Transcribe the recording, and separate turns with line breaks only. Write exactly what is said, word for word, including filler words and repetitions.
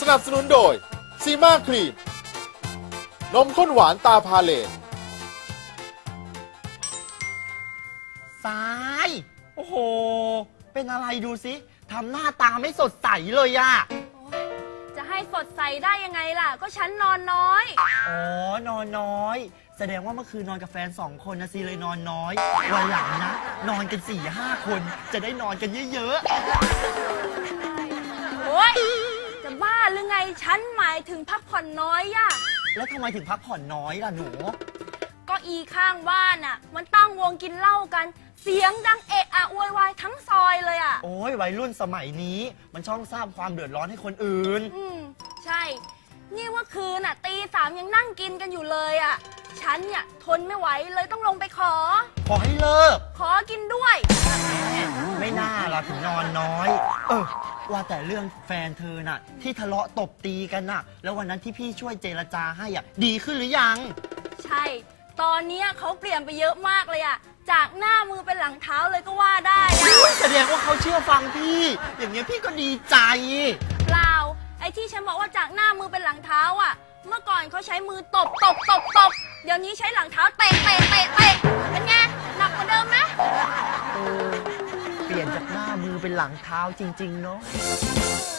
นับสนุนโดยซีมาครีมนมข้นหวานตาพาเลต
สายโอ้โหเป็นอะไรดูสิทำหน้าตาไม่สดใสเลยอะ
จะให้สดใสได้ยังไงล่ะก็ฉันนอนน้อย
อ๋อนอนน้อยแสดงว่าเมื่อคืนนอนกับแฟนสองคนนะสิเลยนอนน้อยวันหลังนะนอนกันสี่ห้าคนจะได้นอนกันเยอะ
ๆโอ๊ยจะบ้าหรือไงฉันหมายถึงพักผ่อนน้อยย่ะ
แล้วทำไมถึงพักผ่อนน้อยล่ะหนู
ก็อีข้างบ้านอ่ะมันตั้งวงกินเหล้ากันเสียงดังเอะอะโวยวายทั้งซอยเลยอ่ะ
โอ้ยวัยรุ่นสมัยนี้มันช่องสร้างความเดือดร้อนให้คนอื่น
อืมใช่นี่ว่าคืนน่ะตีสามยังนั่งกินกันอยู่เลยอ่ะฉันเนี่ยทนไม่ไหวเลยต้องลงไปขอ
ขอให้เลิก
ขอกินด้วย
ไม่น่าล่ะถึงนอนน้อยเออว่าแต่เรื่องแฟนเธอน่ะที่ทะเลาะตบตีกันน่ะแล้ววันนั้นที่พี่ช่วยเจรจาให้อ่ะดีขึ้นหรือยัง
ใช่ตอนนี้เขาเปลี่ยนไปเยอะมากเลยอ่ะจากหน้ามือเป็นหลังเท้าเลยก็ว่าได้อะ
แสดงว่าเขาเชื่อฟังพี่อย่างเงี้ยพี่ก็ดีใจ
เปล่าไอ้ที่ฉันบอกว่าจากหน้ามือเป็นหลังเท้าอ่ะเมื่อก่อนเขาใช้มือตบตบตบตบเดี๋ยวนี้ใช้หลังเท้าเตะเตะเตะเตะเป็นไงหนักกว่าเดิมไหม
เปลี่ยนจากหน้ามือเป็นหลังเท้าจริงๆเนาะ